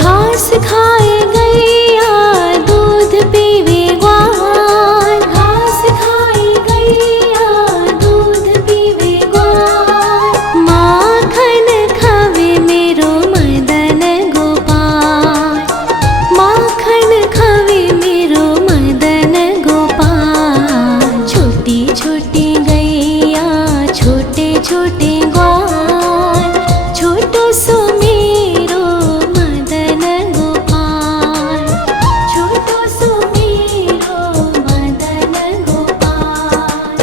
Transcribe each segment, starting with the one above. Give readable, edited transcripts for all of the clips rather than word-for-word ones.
घास खाए गैया दूध पीवे ग्वाल, घास खाए गैया दूध पीवे ग्वाल। माखन खावे मेरो मदन गोपाल, माखन खावे मेरो मदन गोपाल। छोटी छोटी गैया छोटे छोटे ग्वाल, छोटो सो मेरो मदन गोपाल, छोटो सो मेरो मदन गोपाल।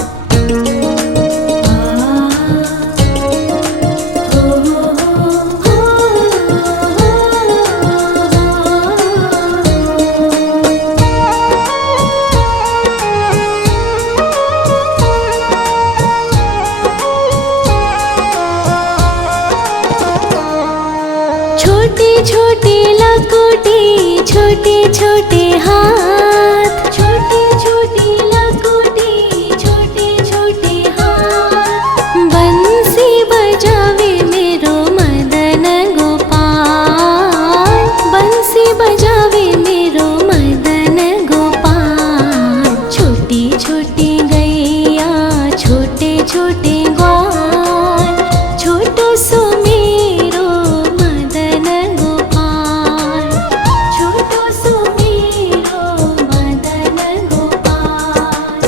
छोटी छोटी लकोटी छोटे छोटे हाथ, छोटी छोटी लकोटी छोटे छोटे हाथ। बंसी बजावे मेरो मदन गोपाल, बंसी बजावे मेरो मदन गोपाल। छोटी छोटी गैया छोटे छोटे ग्वाल, छोटो सो मेरो मदन गोपाल, छोटो सो मेरो मदन गोपाल।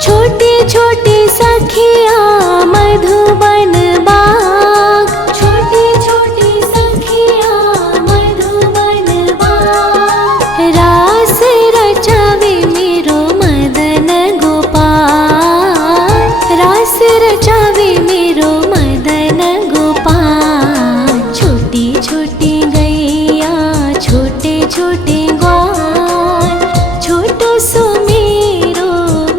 छोटे छोटे सखिया मधुबन बाग, छोटे छोटे सखिया मधुबन बाग। रास रचावे मेरो मदन गोपाल, रास रचावे मेरो मदन गोपाल। छोटी छोटी गैया छोटे छोटे ग्वाल, छोटो सो मेरो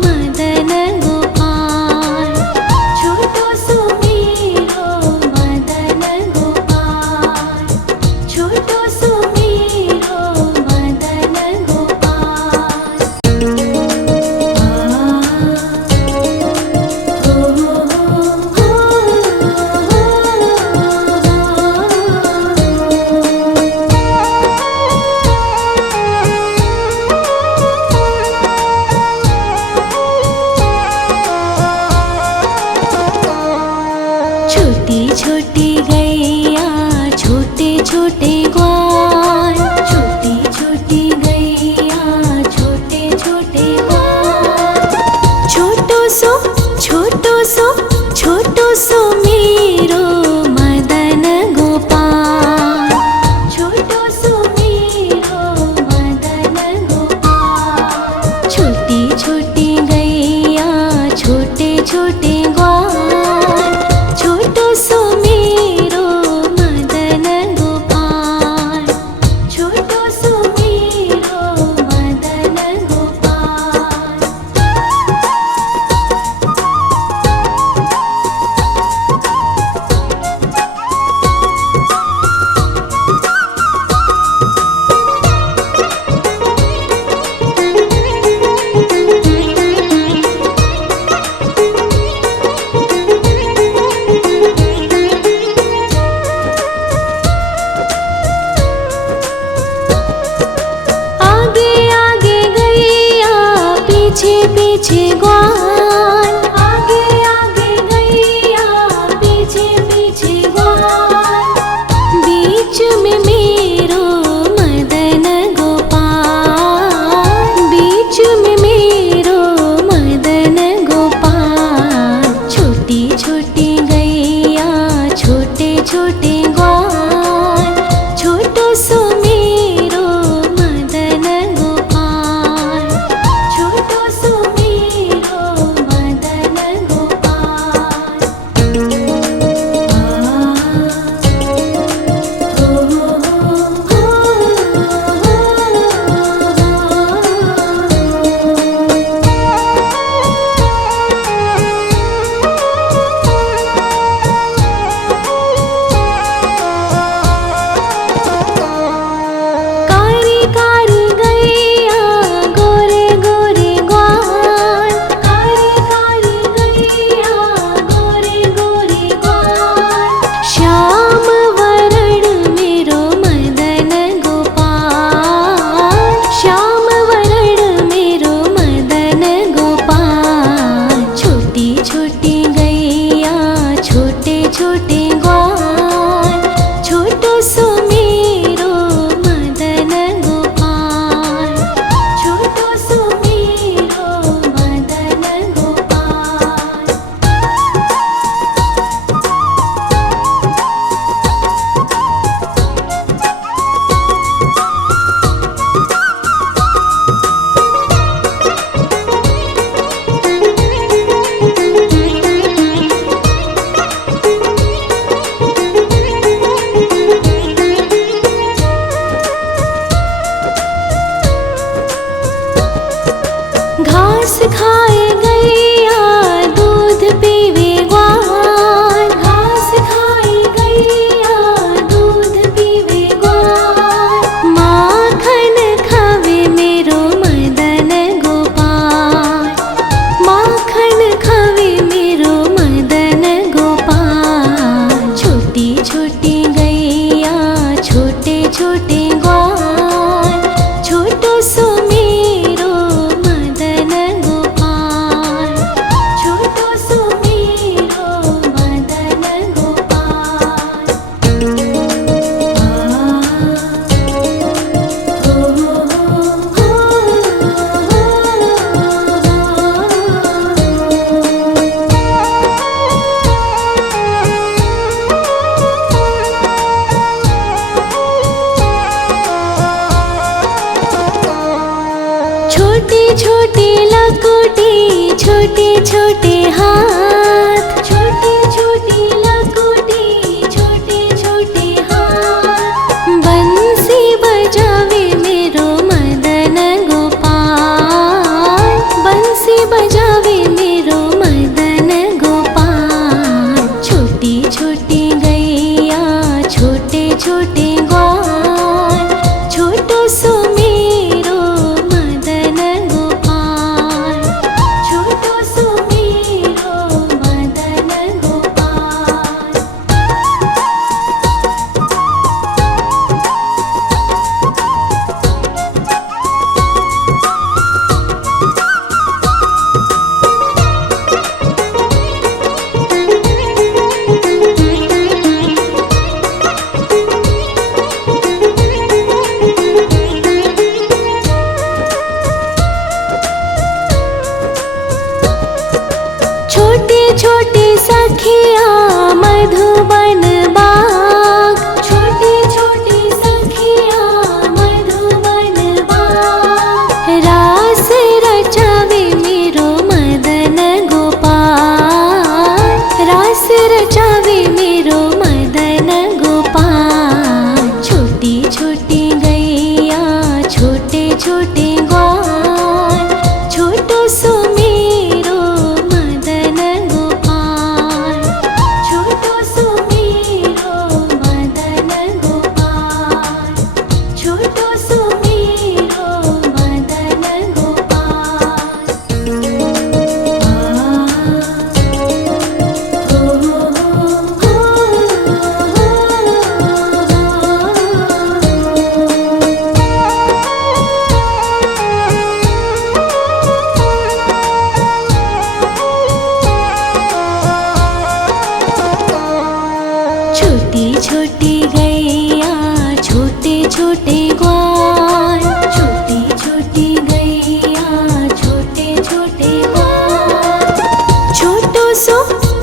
मदन गोपाल, छोटो सो मेरो मदन गोपाल, छोटो सो मेरो मदन गोपाल। छोटी छोटी गैया छोटे छोटे ग्वाल, छोटी छोटी गैया छोटे छोटे ग्वाल। छोटो सो छोटो सो छोटो सो मेरो मदन गोपाल, छोटो सो मेरो मदन गोपाल। छोटी छोटी गैया छोटे छोटे ग्वाल, छोटो सो मेरो मदन गोपाल, छोटो सो मेरो मदन गोपाल। आगे आगे गैया पीछे पीछे ग्वाल, आगे आगे गैया पीछे पीछे ग्वाल। बीच में मेरो मदन गोपाल, बीच में मेरो मदन गोपाल। छोटी छोटी गैया छोटे छोटे ग्वाल, छोटो सो मेरो मदन गोपाल, छोटो सो मेरो घास खाए गैया दूध पीवे ग्वाल, घास खाए गैया दूध पीवे ग्वाल, माखन खावे मेरो मदन गोपाल, माखन खावे मेरो मदन गोपाल। छोटी छोटी गैया छोटे छोटे ग्वाल, छोटो सो मेरो मदन गोपाल, छोटो सो मेरो मदन गोपाल। छोटे छोटे लकोटी छोटे छोटे हाथ, छोटे छोटे लकोटी छोटे छोटे हाथ, बंसी बजावे मेरो मदन गोपाल, बंसी बजावे मेरो मदन गोपाल। छोटी छोटी गैया छोटे छोटे ग्वाल, छोटो सो मेरो मदन गोपाल, छोटो सो मेरो मदन गोपाल। छोटे छोटे सखिया मधुबन बाग, छोटे छोटे सखिया मधुबन बाग, रास रचावे मेरो मदन गोपाल, रास रचावे मेरो मदन गोपाल। छोटी छोटी गैया छोटे छोटे ग्वाल, छोटो सो मेरो मदन गोपाल, छोटो सो मेरो मदन गोपाल, छोटो सो मेरो मदन गोपाल। छोटी छोटी गैया छोटे छोटे ग्वाल, छोटी छोटी गैया छोटे छोटे ग्वाल, छोटो सो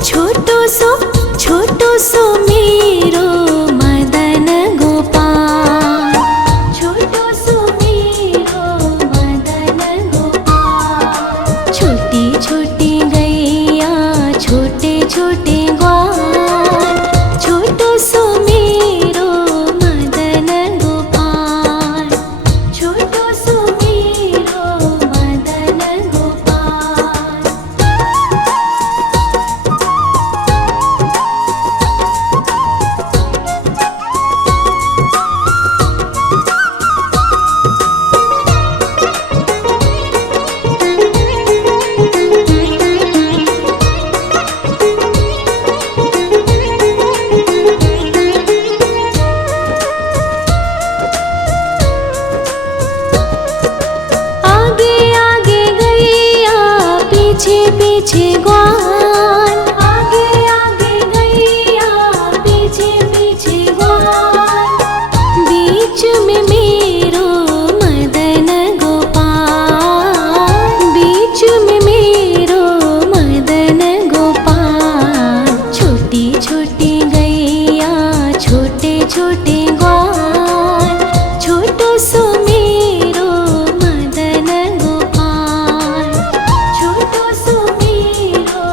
छोटो सो छोटो सो मेरो मदन गोपाल, छोटो सो मेरो मदन गोपाल। छोटी छोटी गैया छोटे छोटे ग्वाल, छोटो सो मेरो मदन गोपाल, छोटो सो मेरो मदन गोपाल। आगे आगे गैया पीछे पीछे ग्वाल, आगे आगे गैया पीछे पीछे ग्वाल, बीच में मेरो मदन गोपाल, बीच में मेरो मदन गोपाल। छोटी छोटी गैया छोटे छोटे ग्वाल, छोटो सो मेरो मदन गोपाल, छोटो सो मेरो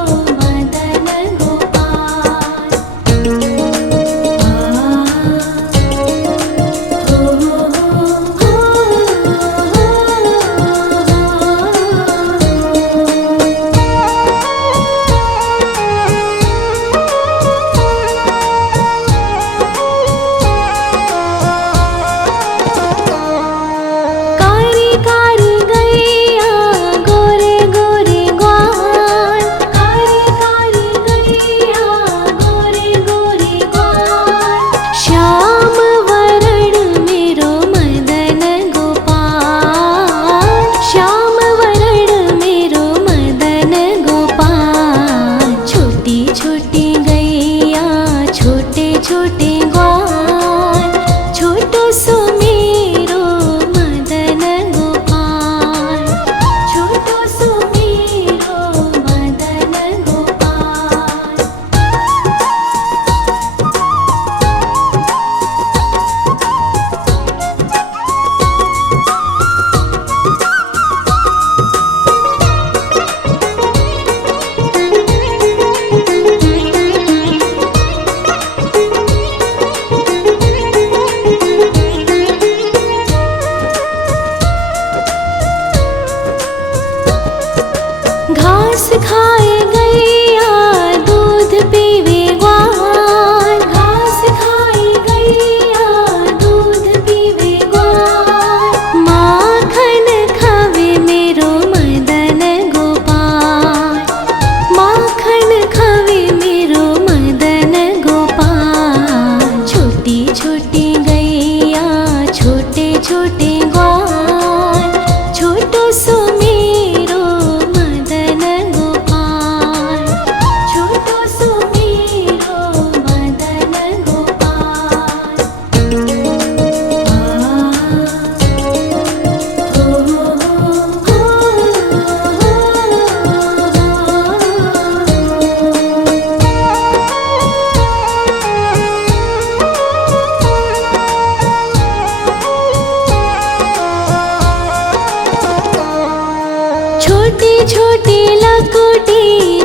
छोटे छोटे लकोटे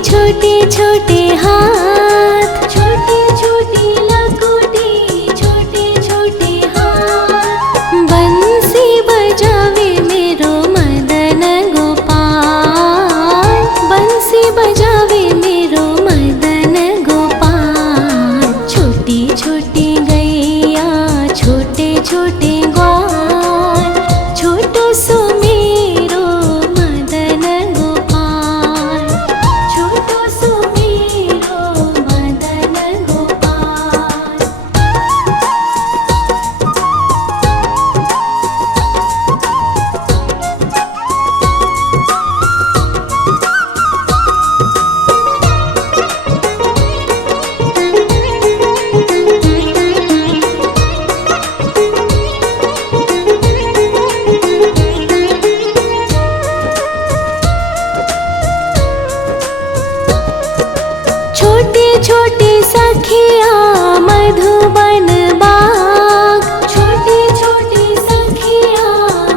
छोटे छोटे हाथ, छोटे छोटे लकोटे छोटे छोटे हाथ। बंसी बजावे मेरो मदन गोपाल, बंसी बजावे मेरो मदन गोपाल। छोटी छोटी गैया छोटे छोटे ग्वाल, छोटो सो मेरो मदन गोपाल, छोटो सो मेरो मदन गोपाल। छोटे छोटे सखिया मधुबन बाग, छोटे छोटे सखिया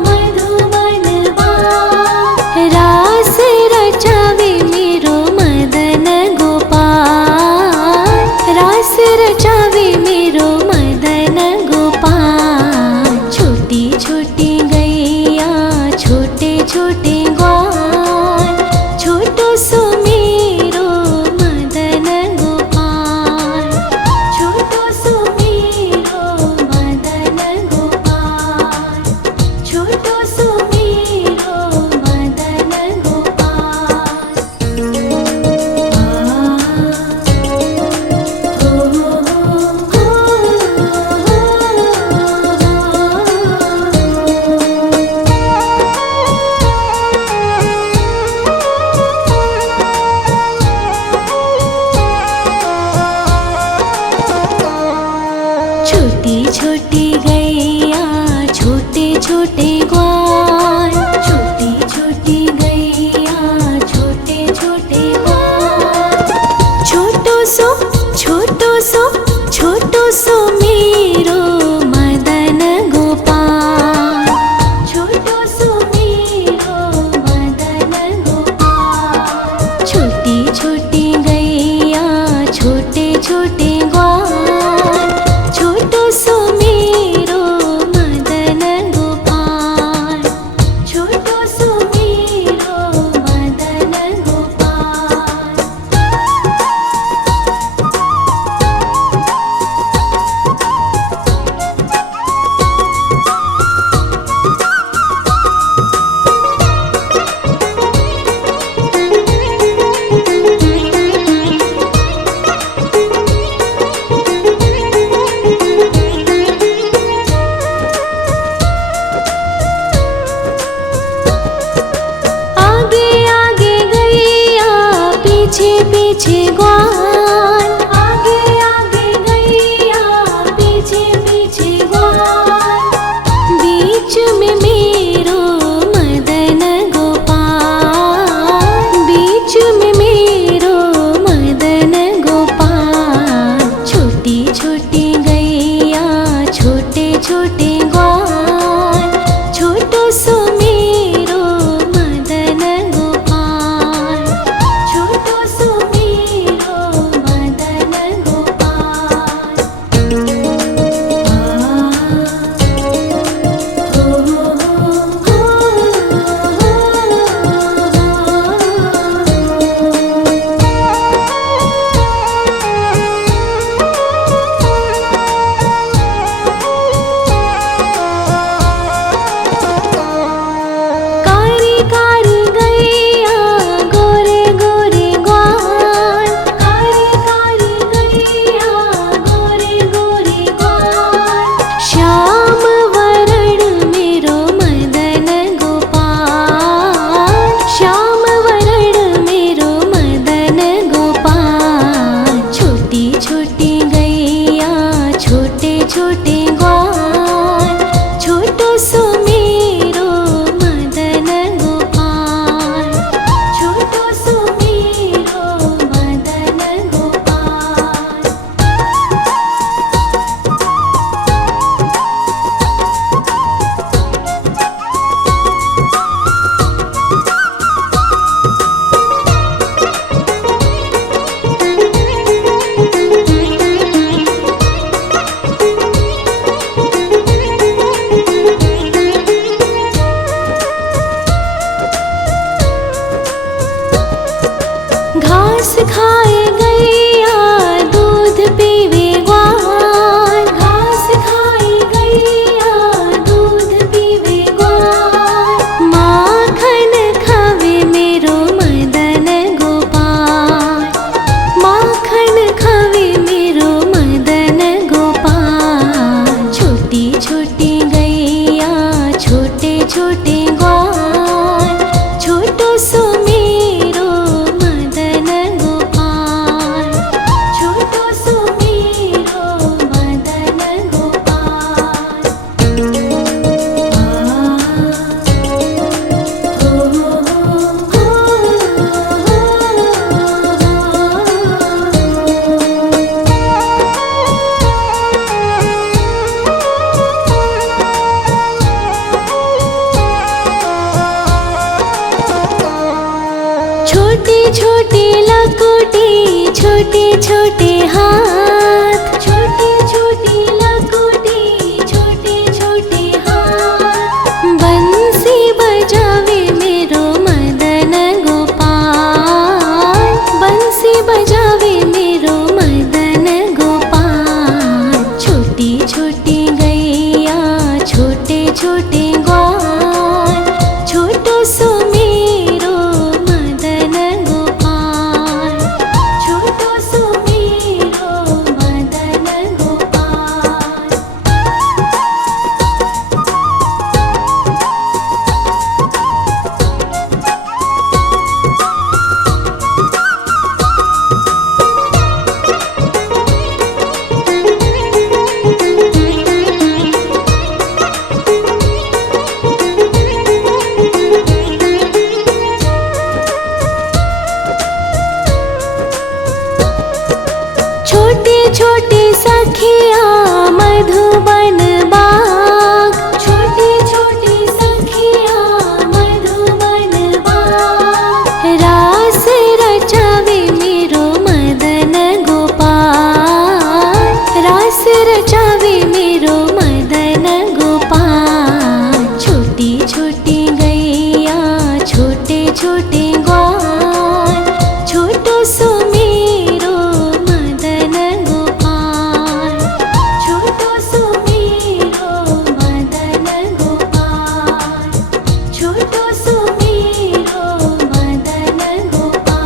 मधुबन बाग। रास रचावे मेरो मदन गोपाल, रास रचावे मेरो मदन गोपाल। छोटी छोटी गैया छोटे छोटे ग्वाल, छोटो सो मेरो मदन गोपाल, छोटो सो मेरो मदन गोपाल, छोटो सो मेरो मदन गोपाल। छोटी छोटी गैया छोटे छोटे ग्वाल, छोटी छोटी गैया छोटे छोटे ग्वाल। छोटो सो छोटो सो छोटो सो मेरो मदन गोपाल, छोटो सो मेरो मदन गोपाल। छोटी छोटी गैया छोटे छोटे ग्वाल, छोटो सो मेरो मदन गोपाल, छोटो सो मेरो मदन गोपाल। आगे आगे गैया पीछे पीछे ग्वाल, आगे आगे गैया पीछे पीछे ग्वाल। बीच में मेरो मदन गोपाल, बीच में मेरो मदन गोपाल। छोटी छोटी गैया छोटे छोटे ग्वाल, छोटो सो मेरो मदन गोपाल, छोटो सो मेरो छोटी लकुटी छोटे छोटे हाथ, छोटी छोटी लकुटी छोटे छोटे हाथ। बंसी बजावे मेरो मदन गोपाल, बंसी बजावे मेरो मदन गोपाल। छोटी छोटी गैया छोटे छोटे ग्वाल, छोटो सो मेरो मदन गोपाल, छोटो सो मेरो मदन गोपाल। छोटी छोटी सखिया मधुबन बाग, छोटी छोटी सखिया मधुबन बाग। रास रचावे मेरो मदन गोपाल, रास रचावे मेरो मदन गोपाल। छोटी छोटी गैया छोटे छोटे ग्वाल, छोटो सो मेरो मदन गोपाल, छोटो सो मेरो मदन गोपाल, छोटो सो मेरो मदन गोपाल।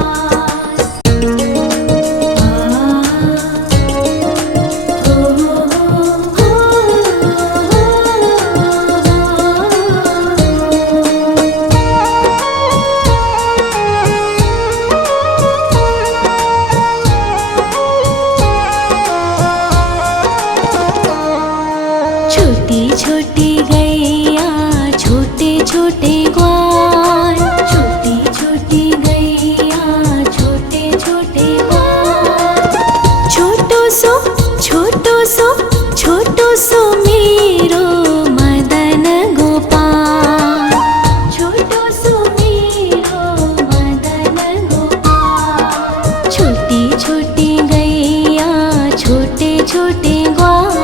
छोटी छोटी गैया छोटे छोटे ग्वाल, छोटी छोटी गैया छोटे छोटे ग्वाल। छोटो सो छोटो सो छोटो सो मेरो मदन गोपाल, छोटो सो मेरो मदन गोपाल। छोटी छोटी गैया छोटे छोटे ग्वाल,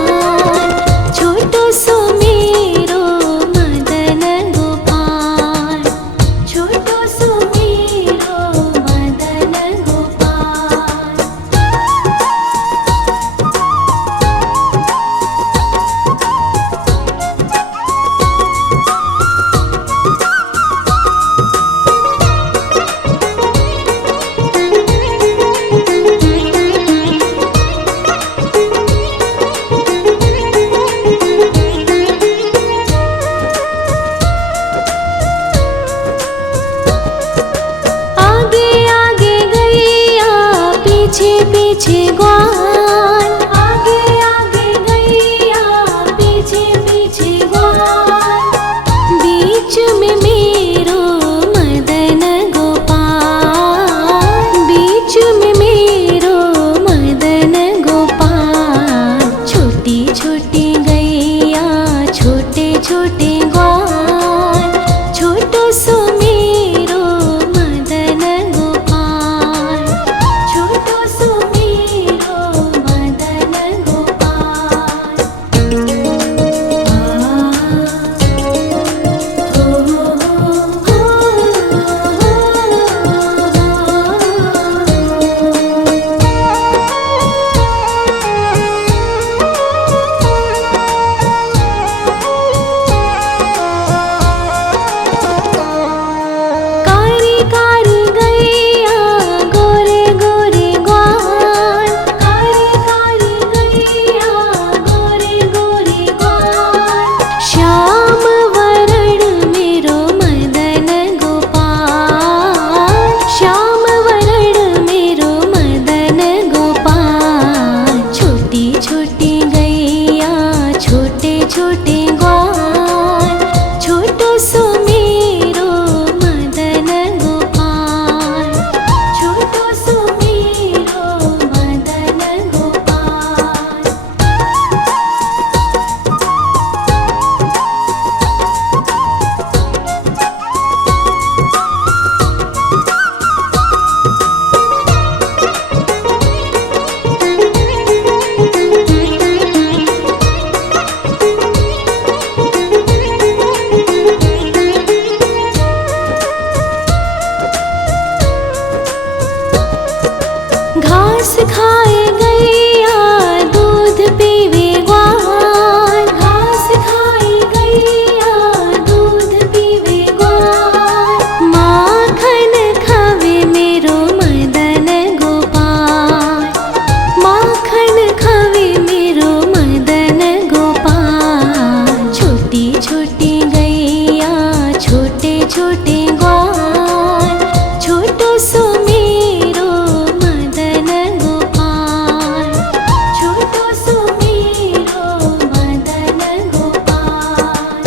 छोटो सो मेरो मदन गोपाल, छोटो सो मेरो मदन गोपाल। आगे आगे गैया पीछे पीछे ग्वाल, आगे आगे गैया पीछे पीछे ग्वाल। बीच में मेरो मदन गोपाल, बीच में मेरो मदन गोपाल। छोटी छोटी गैया छोटे छोटे ग्वाल, छोटो सो मेरो मदन गोपाल, छोटो सो मेरो घास खाए गैया दूध पीवे ग्वाल, घास खाए गैया दूध पीवे ग्वाल। माखन खावे मेरो मदन गोपाल, माखन खावे मेरो मदन गोपाल। छोटी छोटी गैया छोटे छोटे ग्वाल, छोटो सो मेरो मदन गोपाल, छोटो सो मेरो मदन गोपाल।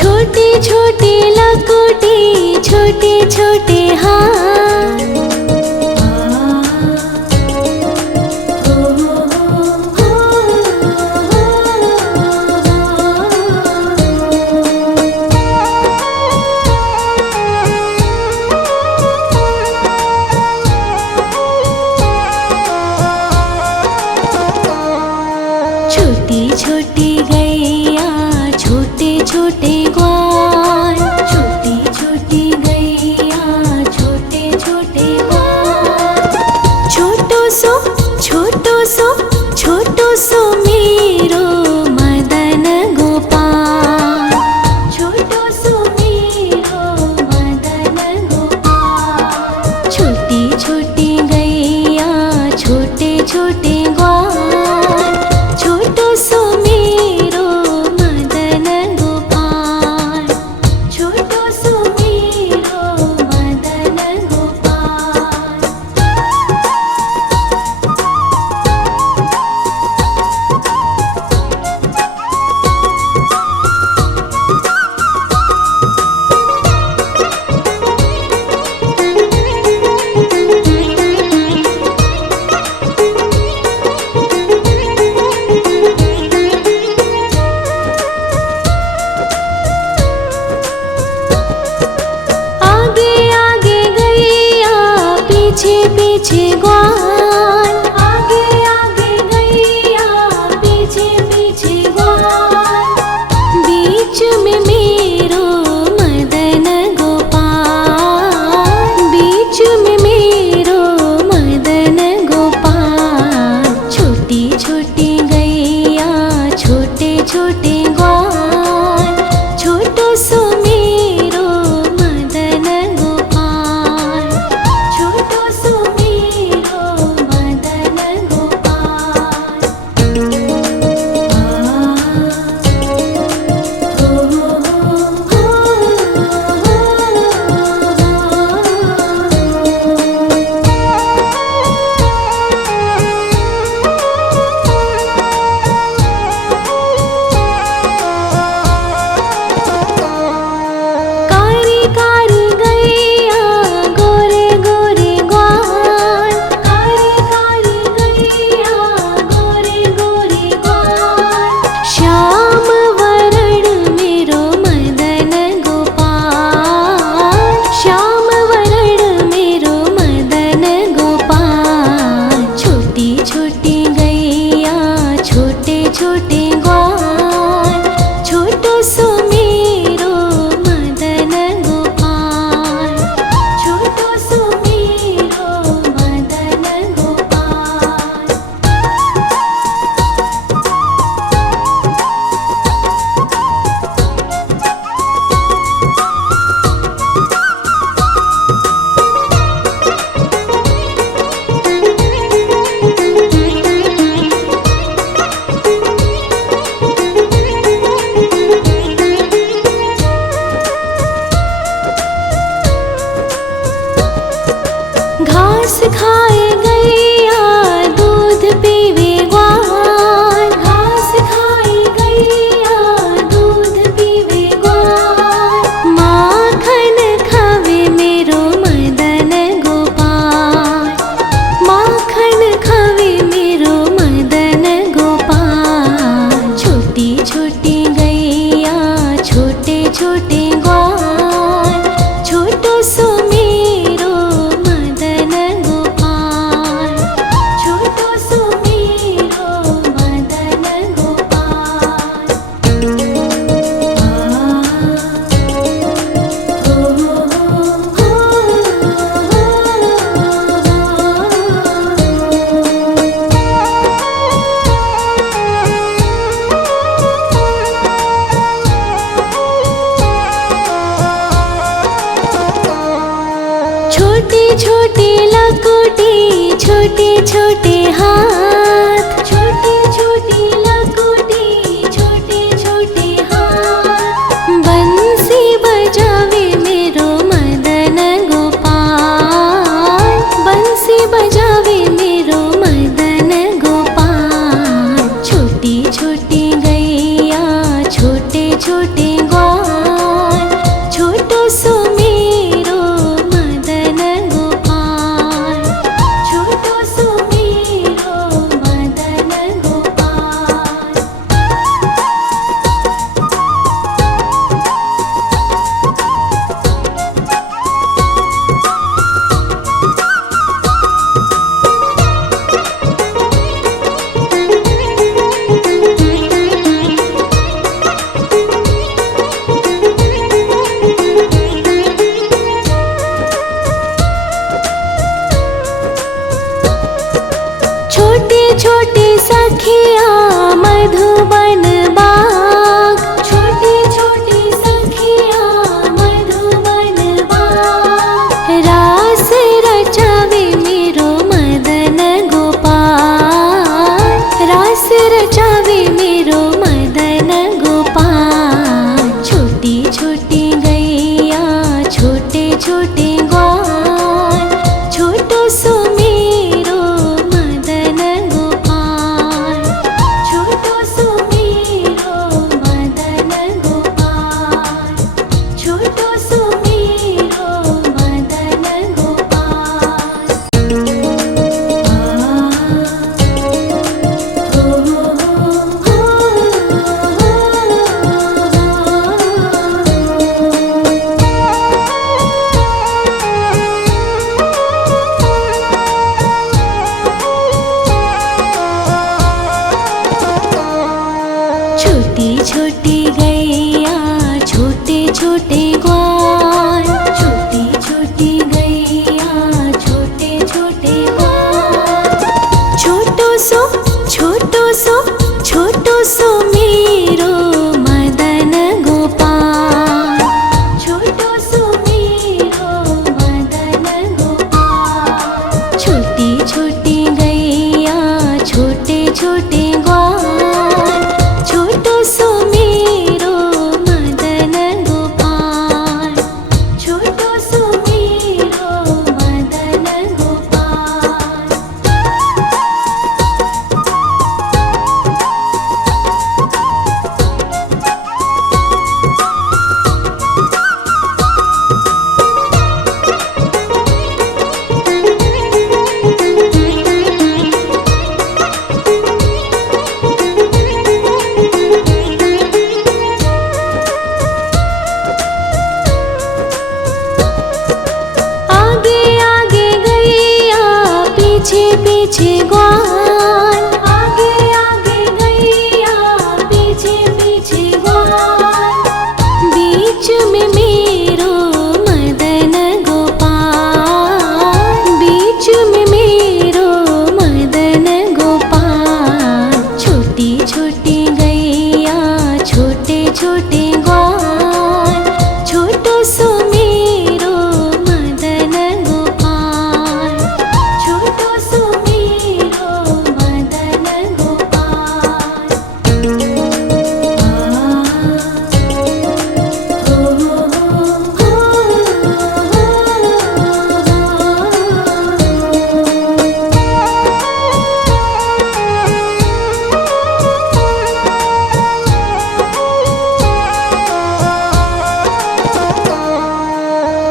छोटी छोटी लकुटी छोटे छोटे हाथ, छोटी छोटी गैया छोटे छोटे ग्वाल, छोटी छोटी गैया छोटे छोटे ग्वाल। छोटो सो छोटो सो मेरो मदन गोपाल, छोटो सो मेरो मदन गोपाल। छोटी छोटी गैया छोटे छोटे ग्वाल, छोटो सो मेरो मदन गोपाल, छोटो सो मेरो मदन गोपाल। आगे आगे गैया पीछे पीछे ग्वाल, आगे आगे गैया पीछे पीछे ग्वाल। बीच में मेरो मदन गोपाल, बीच में मेरो मदन गोपाल। छोटी छोटी गैया छोटे छोटे ग्वाल, छोटो सो मेरो मदन गोपाल, छोटो सो मेरो लकोटी छोटे छोटे हाथ, छोटे छोटे लकोटी छोटे छोटे हाथ। बंसी बजावे मेरो मदन गोपाल, बंसी बजावे मेरो मदन गोपाल। छोटी छोटी गैया छोटे छोटे ग्वाल, छोटो सो मेरो मदन गोपाल, छोटो सो मेरो मदन गोपाल। छोटे छोटे सखिया मधुबन बाग, छोटे छोटे सखिया मधुबन बाग। रास रचावे मेरो मदन गोपाल, रास रचावे मेरो मदन गोपाल। छोटी छोटी गैया छोटे छोटे ग्वाल, छोटो सो मेरो मदन गोपाल, छोटो सो मेरो मदन गोपाल, छोटो सो मेरो मदन गोपाल। छोटी छोटी गैया छोटे छोटे ग्वाल, छोटी छोटी गैया छोटे छोटे ग्वाल। छोटो सो छोटो सो छोटो सो मेरो मदन गोपाल, छोटो सो मेरो मदन गोपाल। छोटी छोटी गैया छोटे छोटे ग्वाल, छोटो सो मेरो मदन गोपाल, छोटो सो मेरो मदन गोपाल। आगे आगे गैया पीछे पीछे ग्वाल, आगे आगे गैया पीछे पीछे ग्वाल। बीच में मेरो मदन गोपाल, बीच में मेरो मदन गोपाल। छोटी छोटी गैया छोटे छोटे ग्वाल, छोटो सो मेरो मदन गोपाल, छोटो सो मेरो मदन गोपाल।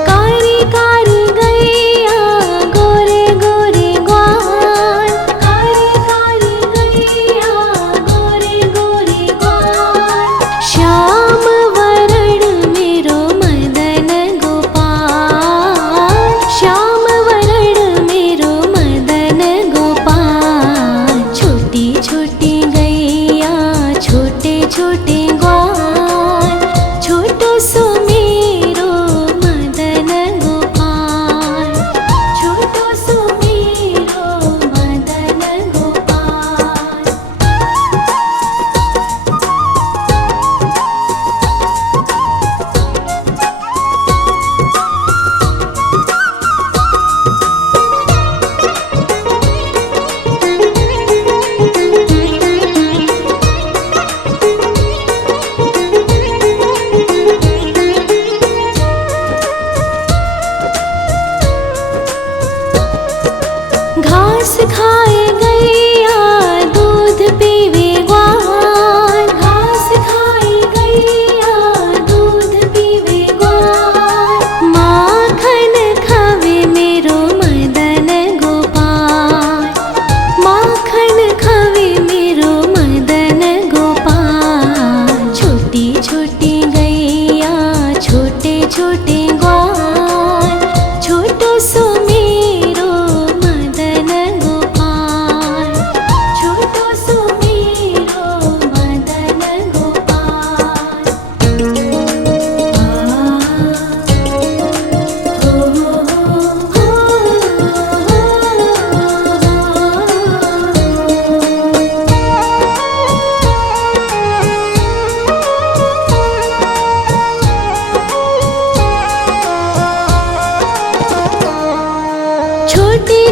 कारी कारी गैया गोरे गोरे ग्वाल, कारी कारी गैया गोरे गोरे ग्वाल। श्याम वरण मेरो मदन गोपाल, श्याम वरण मेरो मदन गोपाल। छोटी छोटी गैया छोटे छोटे ग्वाल, छोटो सो मेरो मदन गोपाल, छोटो सो मेरो मदन गोपाल।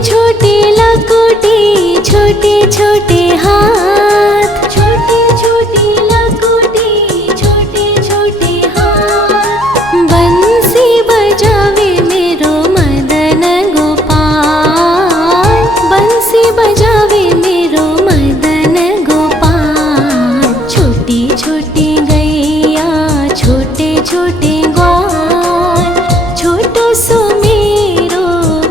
छोटी लकुटी छोटे छोटे हाथ, छोटी छोटी लकुटी छोटे छोटे हाथ। बंसी बजावे मेरो मदन गोपाल, बंसी बजावे मेरो मदन गोपाल। छोटी छोटी गैया छोटे छोटे ग्वाल, छोटो सो मेरो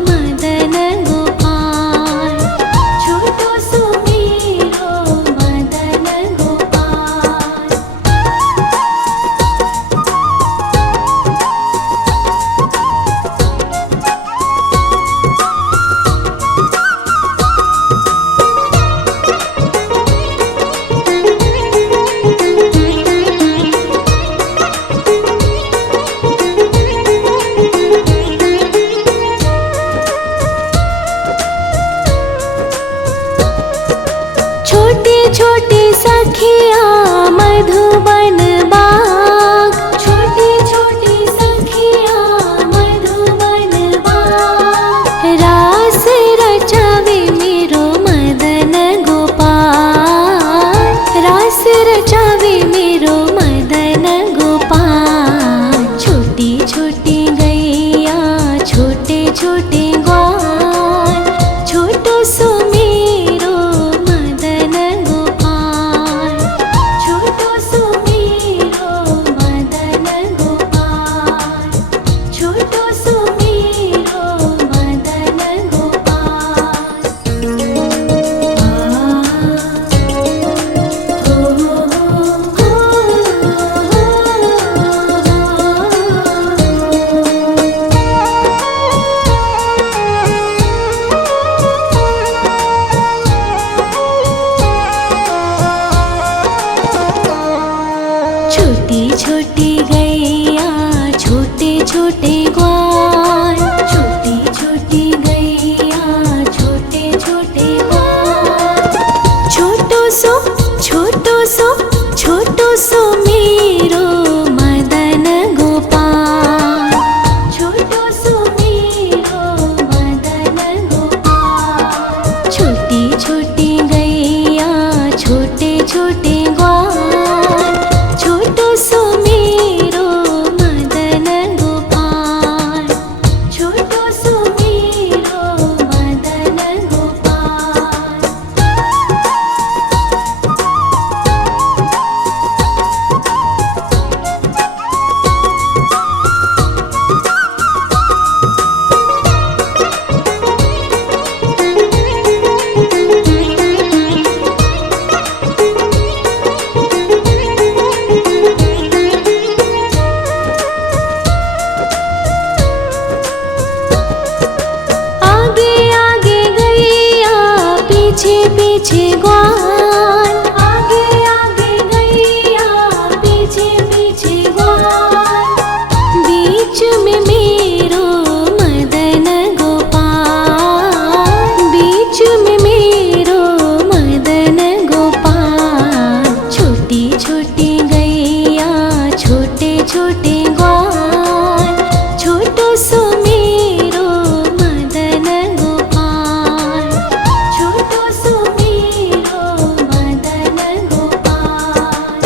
मदन गोपाल, छोटो सो मेरो मदन गोपाल। छोटे छोटे सखिया मधुबन बाग, छोटे छोटे सखिया मधुबन बाग। रास रचावे मेरो मदन गोपाल, रास रचावे मेरो मदन गोपाल। छोटी छोटी गैया छोटे छोटे ग्वाल, छोटो सो मेरो मदन गोपाल, छोटो सो मेरो मदन गोपाल, छोटो सो मेरो मदन गोपाल। छोटी छोटी गैया छोटे छोटे ग्वाल, छोटी छोटी गैया छोटे छोटे ग्वाल। छोटो सो छोटो सो छोटो सो मेरो मदन गोपाल, छोटो सो मेरो मदन गोपाल। छोटी छोटी गैया छोटे छोटे ग्वाल, छोटो सो मेरो मदन गोपाल, छोटो सो मेरो मदन गोपाल। आगे आगे गैया पीछे पीछे ग्वाल, आगे आगे गैया पीछे पीछे ग्वाल। बीच में मेरो मदन गोपाल, बीच में मेरो मदन गोपाल। छोटी छोटी गैया छोटे छोटे ग्वाल, छोटो सो मेरो मदन गोपाल, छोटो सो मेरो मदन गोपाल।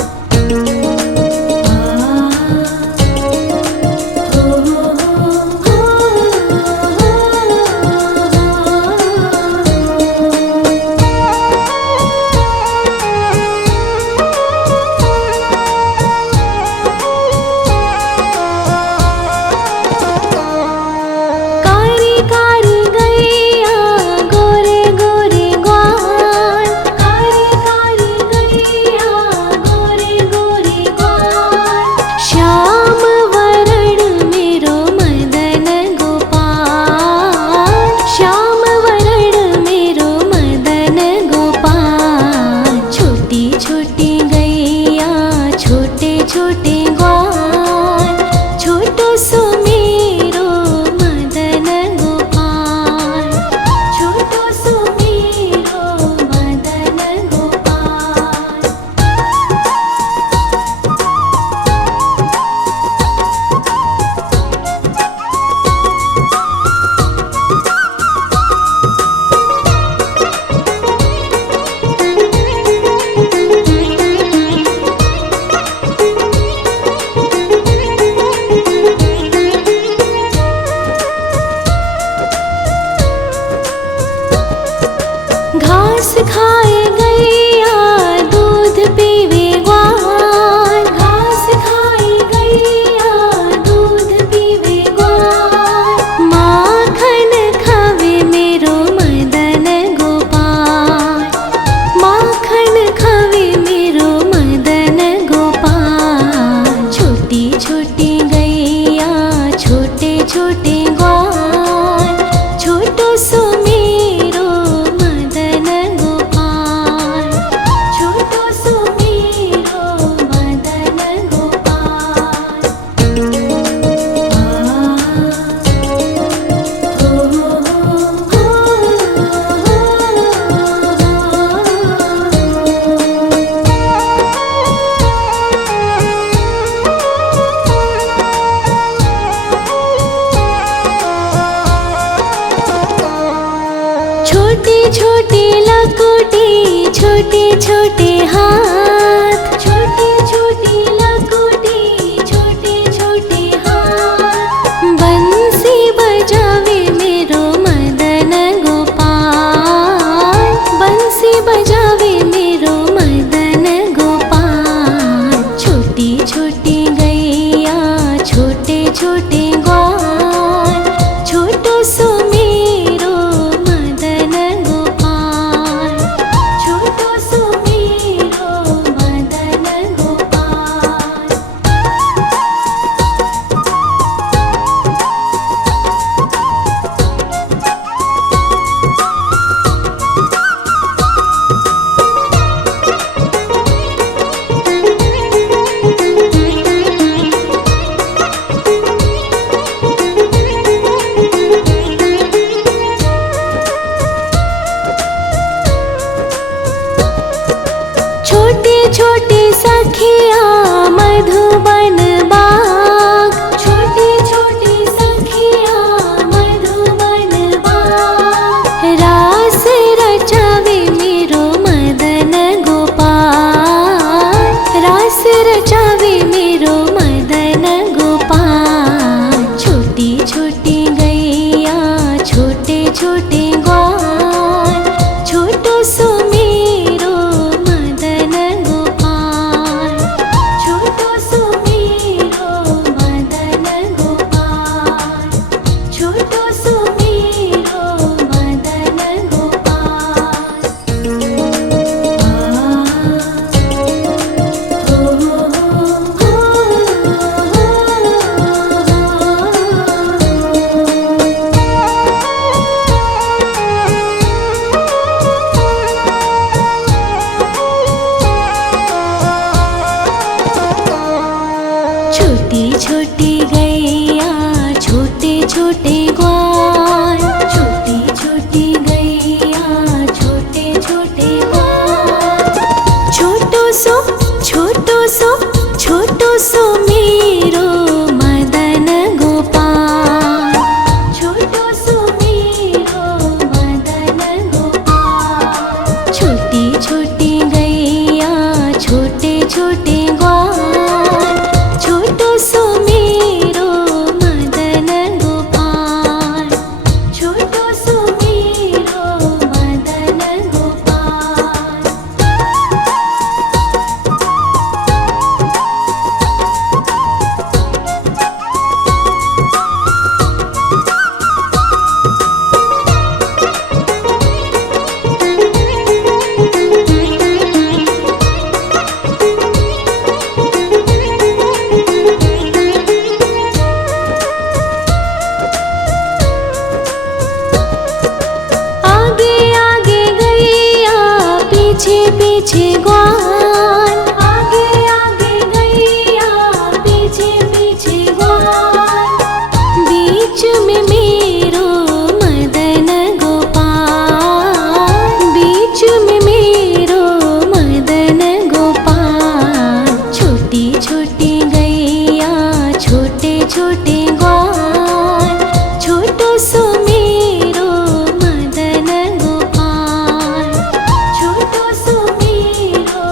छोटे हाथ, छोटे छोटे लकोटी, छोटे छोटे हाथ। बंसी बजावे मेरो मदन गोपाल, बंसी बजावे मेरो मदन गोपाल। छोटी छोटी गैया, छोटे छोटे ग्वाल, छोटो सो मेरो मदन गोपाल, छोटो सो मेरो मदन गोपाल। छोटे छोटे सखिया मधुबन बाग, छोटे छोटे सखिया मधुबन बाग। रास रचावे मेरो मदन गोपाल, रास रचावे मेरो मदन गोपाल। छोटी छोटी गैया, छोटे छोटे ग्वाल, छोटो सो मेरो मदन गोपाल, छोटो सो मेरो मदन गोपाल, छोटो सो मेरो मदन गोपाल। छोटी छोटी गैया, छोटे छोटे ग्वाल, छोटी छोटी गैया, छोटे छोटे ग्वाल। छोटो सो, छोटो सो, छोटो सो मेरो मदन गोपाल, छोटो सो मेरो मदन गोपाल। छोटी छोटी गैया, छोटे छोटे ग्वाल, छोटो सो मेरो मदन गोपाल, छोटो सो मेरो मदन गोपाल। आगे आगे गैया, पीछे पीछे ग्वाल, आगे आगे गैया, पीछे पीछे ग्वाल। बीच में मेरो मदन गोपाल, बीच में मेरो मदन गोपाल। छोटी छोटी गैया, छोटे छोटे ग्वाल, छोटो सो मेरो मदन गोपाल, छोटो सो मेरो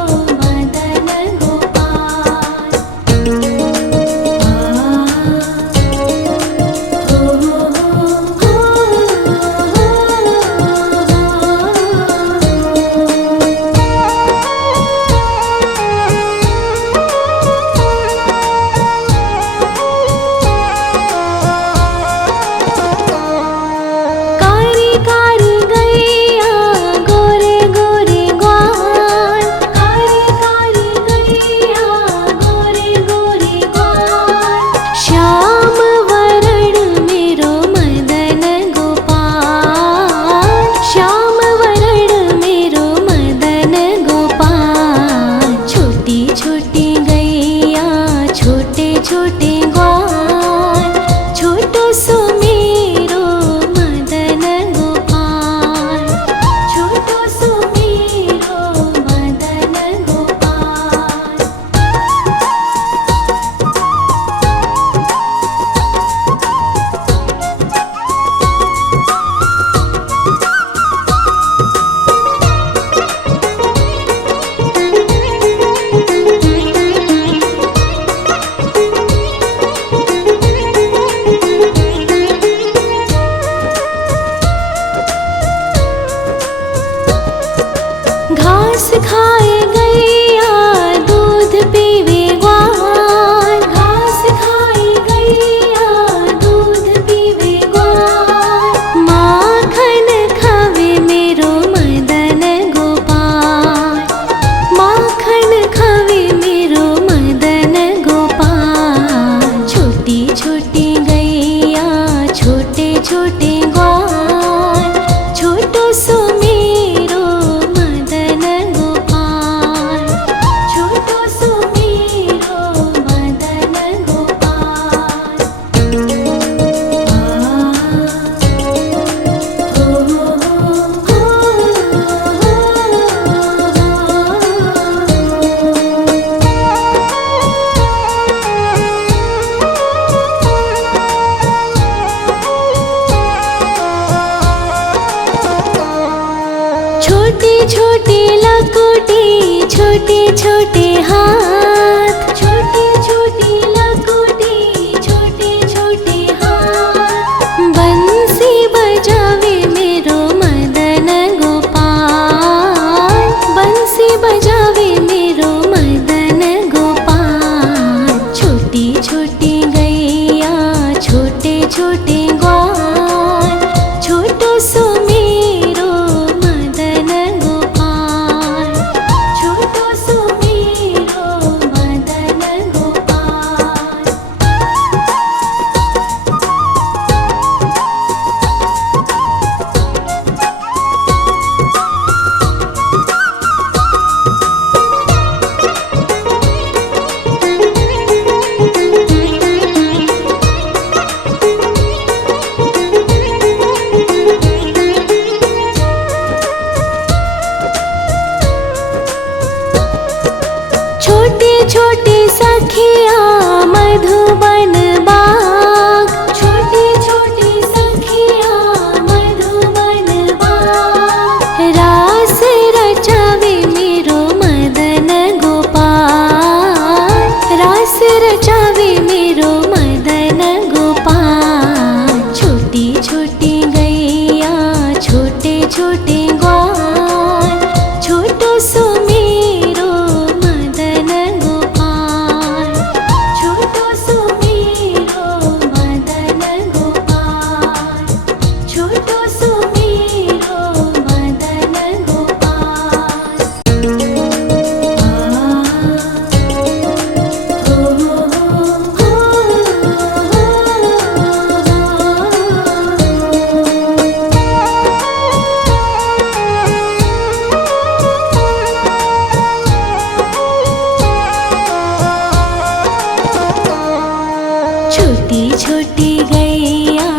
लकोटी छोटे छोटे हाथ, छोटे छोटे लकोटी छोटे छोटे हाथ। बंसी बजावे मेरो मदन गोपाल, बंसी बजावे मेरो मदन गोपाल। छोटी छोटी गैया छोटे छोटे ग्वाल, छोटो सो मेरो मदन गोपाल, छोटो सो मेरो मदन गोपाल। छोटे छोटे सखिया मधुबन बाग, छोटे छोटे सखिया मधुबन बाग। रास रचावे मेरो मदन गोपाल, रास रचावे मेरो मदन गोपाल। छोटी छोटी गैया छोटे छोटे ग्वाल, छोटो सो मेरो मदन गोपाल, छोटो सो मेरो मदन गोपाल, छोटो सो मेरो मदन गोपाल। छोटी छोटी गैया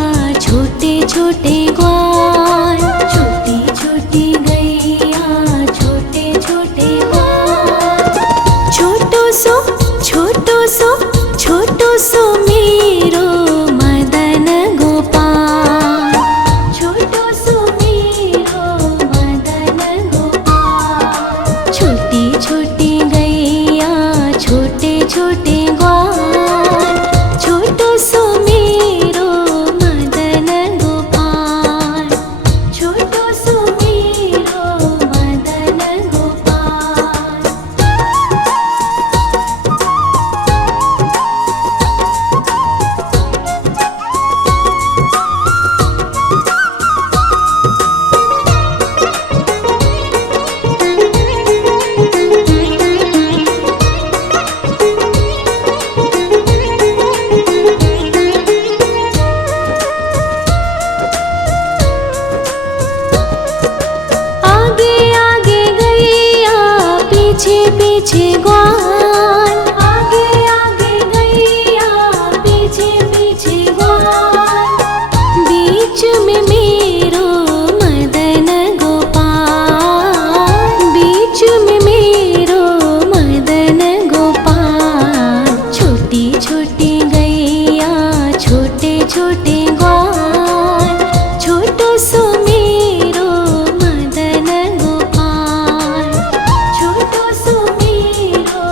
छोटे छोटे ग्वाल, छोटी छोटी गैया छोटे छोटे ग्वाल। छोटो सो छोटो सो छोटो सो मेरो मदन गोपाल, छोटो सो मेरो मदन गोपाल। छोटी छोटी गैया छोटे छोटे ग्वाल, छोटो सो मेरो मदन गोपाल, छोटो सो मेरो मदन गोपाल। आगे आगे गैया पीछे पीछे ग्वाल, आगे आगे गैया पीछे पीछे ग्वाल। बीच में मेरो मदन गोपाल, बीच में मेरो मदन गोपाल। छोटी छोटी गैया छोटे छोटे ग्वाल, छोटो सो मेरो मदन गोपाल, छोटो सो मेरो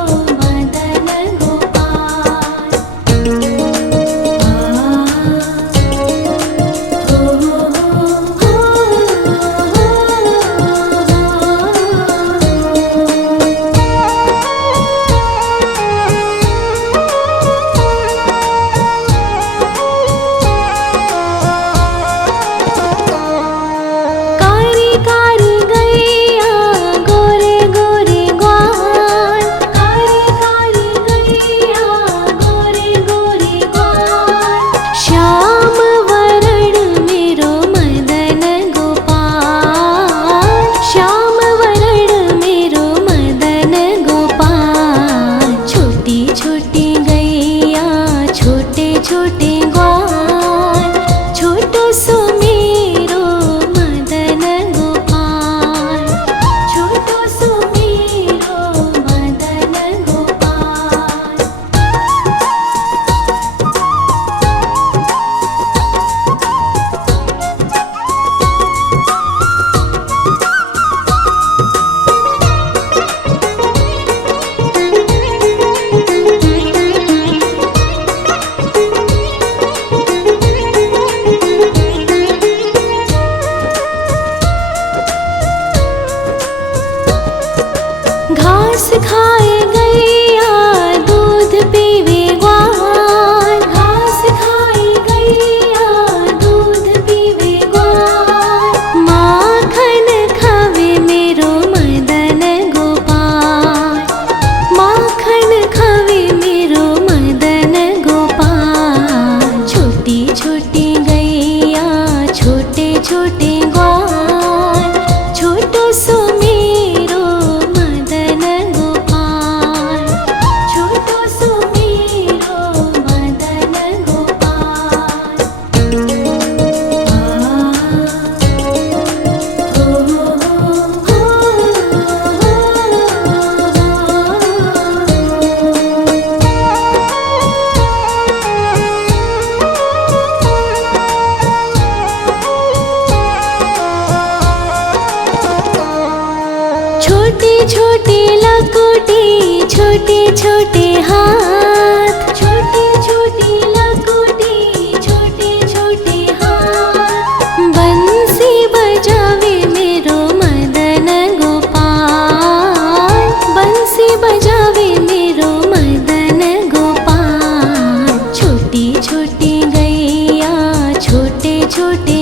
छोटे छोटे लकोटे छोटे छोटे हाथ, छोटे छोटे लकोटे छोटे छोटे हाथ। बंसी बजावे मेरो मदन गोपाल, बंसी बजावे मेरो मदन गोपाल। छोटी छोटी गैया छोटे छोटे